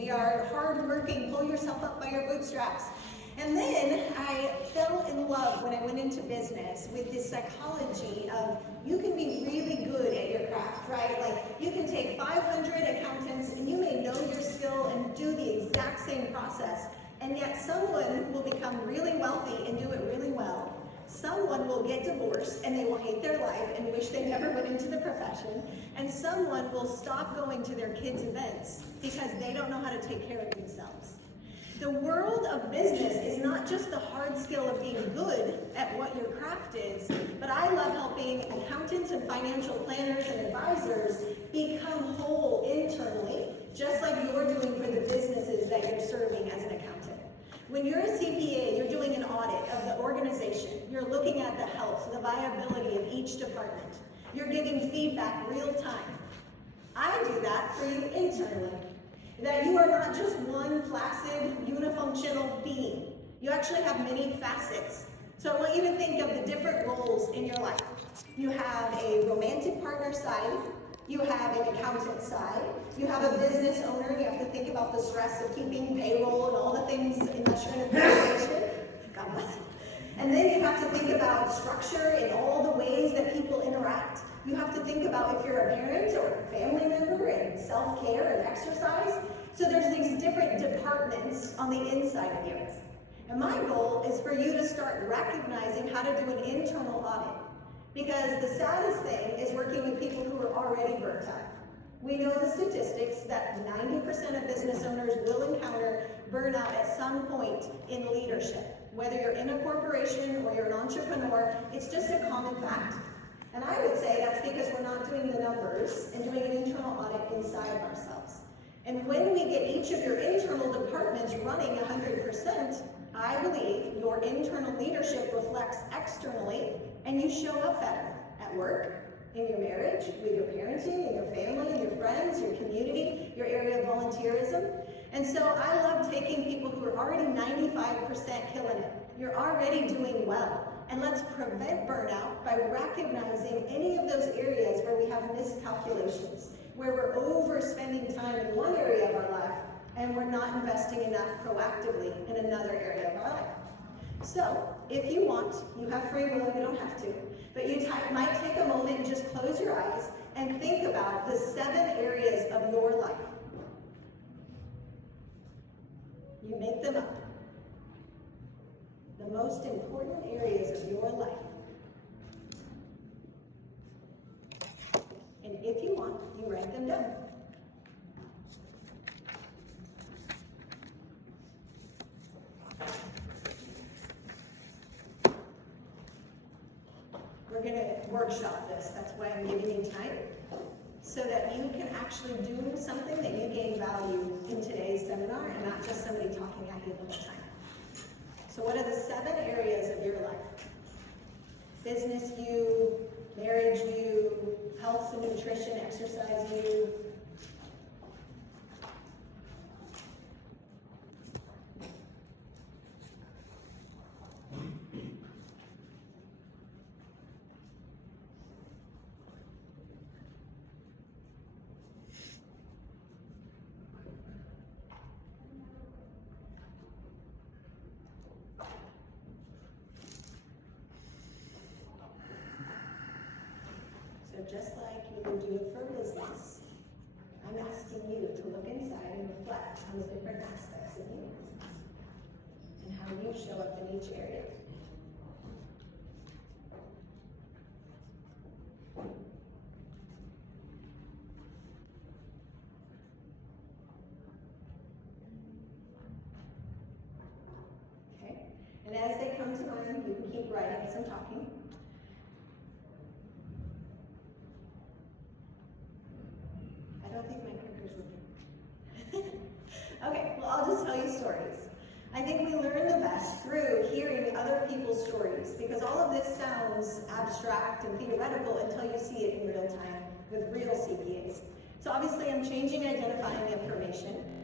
We are hardworking, pull yourself up by your bootstraps. And then I fell in love when I went into business with this psychology of you can be really good at your craft, right? Like you can take 500 accountants and you may know your skill and do the exact same process, and yet someone will become really wealthy and do it really well. Someone will get divorced and they will hate their life and wish they never went into the profession. And someone will stop going to their kids' events because they don't know how to take care of themselves. The world of business is not just the hard skill of being good at what your craft is, but I love helping accountants and financial planners and advisors become whole internally, just like you're doing for the businesses that you're serving as an accountant. When you're a CPA, you're doing an audit of the organization. You're looking at the health, the viability of each department. You're giving feedback real time. I do that for you internally. That you are not just one placid, unifunctional being. You actually have many facets. So I want you to think of the different roles in your life. You have a romantic partner side. You have an accountant side. You have a business owner. You have to think about the stress of keeping payroll and all the things unless you're in a corporation. God bless you. And then you have to think about structure in all the ways that people interact. You have to think about if you're a parent or a family member and self-care and exercise. So there's these different departments on the inside of you. And my goal is for you to start recognizing how to do an internal audit. Because the saddest thing is working with people who are already burnt out. We know the statistics that 90% of business owners will encounter burnout at some point in leadership. Whether you're in a corporation or you're an entrepreneur, it's just a common fact. And I would say that's because we're not doing the numbers and doing an internal audit inside of ourselves. And when we get each of your internal departments running 100%, I believe your internal leadership reflects externally and you show up better at work, in your marriage, with your parenting, in your family, in your friends, your community, your area of volunteerism. And so I love taking people who are already 95% killing it. You're already doing well. And let's prevent burnout by recognizing any of those areas where we have miscalculations, where we're overspending time in one area of our life and we're not investing enough proactively in another area of our life. So, if you want, you have free will, you don't have to, but you might take a moment and just close your eyes and think about the 7 areas of your life. You make them up. The most important areas of your life. And if you want, you write them down. We're going to workshop this. That's why I'm giving you time, so that you can actually do something that you gain value in today's seminar and not just somebody talking at you the whole time. So what are the 7 areas of your life? Business you, marriage you, health and nutrition, exercise you. Just like you would do it for business, I'm asking you to look inside and reflect on the different aspects of you and how you show up in each area. Okay, and as they come to mind, you can keep writing as I'm talking. I don't think my clicker's working. Okay, well, I'll just tell you stories. I think we learn the best through hearing other people's stories, because all of this sounds abstract and theoretical until you see it in real time with real CPAs. So obviously I'm changing identifying information.